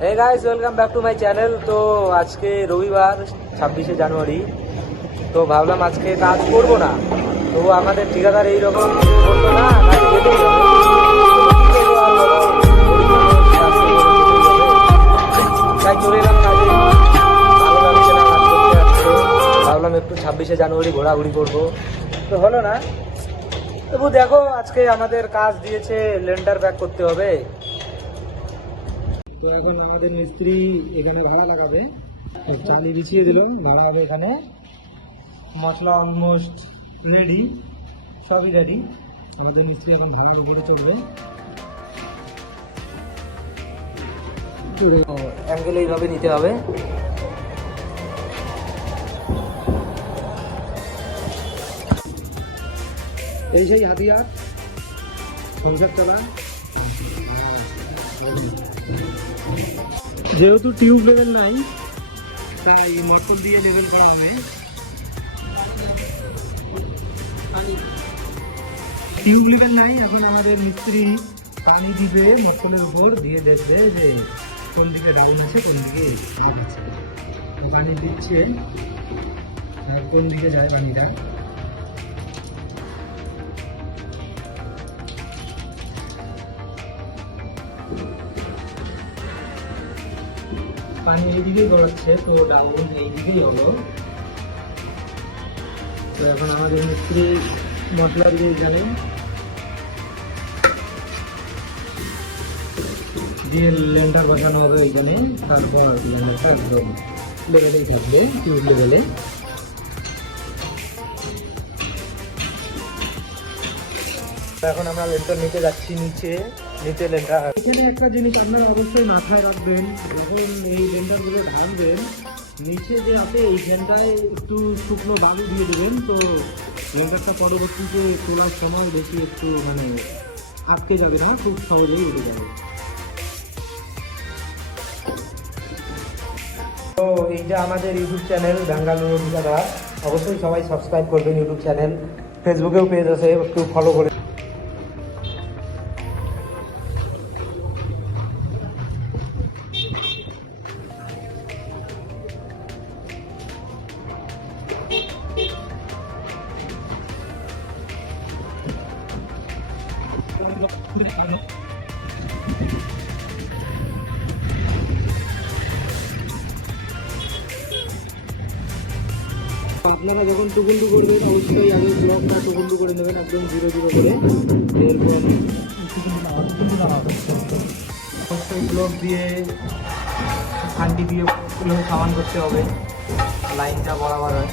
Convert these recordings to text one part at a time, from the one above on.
Hey guys welcome back to my channel. तो आज के रविवार 26 জানুয়ারি তো ভাবলাম আজকে কাজ করব না, তো আমাদের ঠিকাদার এই রকম বলতো না কাজ যেতেই হবে। তাই চলে এলাম কাজে, ভালো লাগছে না কাজ করতে আসছে। ভাবলাম একটু 26 জানুয়ারি ঘোরাঘুরি করবো, তো হলো না। তবু দেখো আজকে আমাদের কাজ দিয়েছে লেন্টার প্যাক করতে হবে। তো এখন আমাদের মিস্ত্রি এখানে ভাড়া লাগাবে, চালি বিছিয়ে দিল, ভাড়া হবে এখানে। মশলা অলমোস্ট রেডি, সবই রেডি। আমাদের মিস্ত্রি এখন ভাড়ার উপরে চলবে। অ্যাঙ্গেল এইভাবে নিতে হবে। এই সেই হাতিয়ার সংসার চলা। যেহেতু টিউব লেভেল নাই তাই মোটর দিয়ে লেভেল করা হবে। টিউব লেভেল নাই, এখন আমাদের মিস্ত্রি পানি দিবে মোটরের উপর দিয়ে, দেখবে যে কোন দিকে ডাউন আছে কোন দিকে আছে। পানি দিচ্ছে আর কোন দিকে যায় পানিটা। পানি এইদিকেই গড়াচ্ছে, তো ডাউন এইদিকেই হলো। তো এখন আমাদের মিস্ত্রি মশলা দিয়ে এখানে দিয়ে লেন্টার বসানো হবে এইখানে। তারপর লেন্টারটা একদম লেভেলেই থাকবে, টিউব লেভেলে। এখন আমরা লেন্টার নিতে যাচ্ছি নিচে লেন্টার। এখানে একটা জিনিস আপনারা অবশ্যই মাথায় রাখবেন, যখন এই লেন্টারগুলো ঢালবেন নিচে যে আছে এইখানটায় একটু শুকনো বালু দিয়ে দেবেন, তো লেন্টারটা পরবর্তীতে তোলার সময় বেশি একটু আটকে যাবে না, খুব সহজেই উঠে যাবে। তো এইটা আমাদের ইউটিউব চ্যানেল বেঙ্গালুরু ঠিকাদার, অবশ্যই সবাই সাবস্ক্রাইব করবেন ইউটিউব চ্যানেল। ফেসবুকেও পেজ আছে, একটু ফলো করে। আপনারা যখন টুকুন্ডু করবেন অবশ্যই আগে ব্লকটা টুকুন্ডু করে নেবেন, একদম 0-0 করে। এরপর অবশ্যই ব্লক দিয়ে খান্ডি দিয়ে সামান করতে হবে, লাইনটা বরাবর হয়।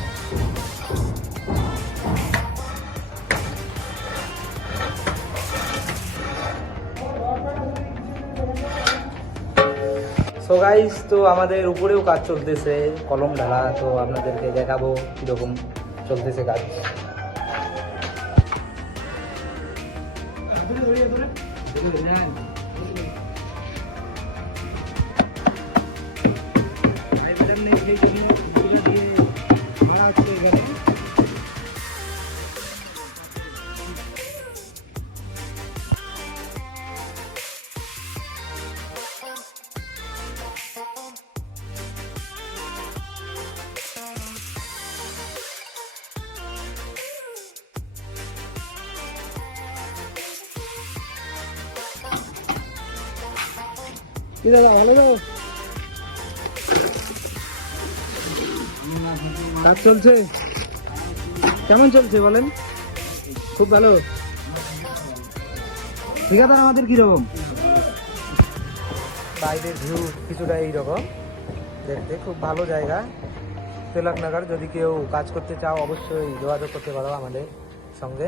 সো গাইস, তো আমাদের উপরেও কাজ চলতেছে, কলম ঢালা। তো আপনাদেরকে দেখাবো কীরকম চলতেছে কাজ। দাদা ভালো তো কাজ চলছে? কেমন চলছে বলেন? খুব ভালো। ঠিকাদার আমাদের কিরকম? বাইরের ভিউ কিছুটা এইরকম দেখতে, খুব ভালো জায়গা তিলকনগর। যদি কেউ কাজ করতে চাও অবশ্যই যোগাযোগ করতে পারো আমাদের সঙ্গে।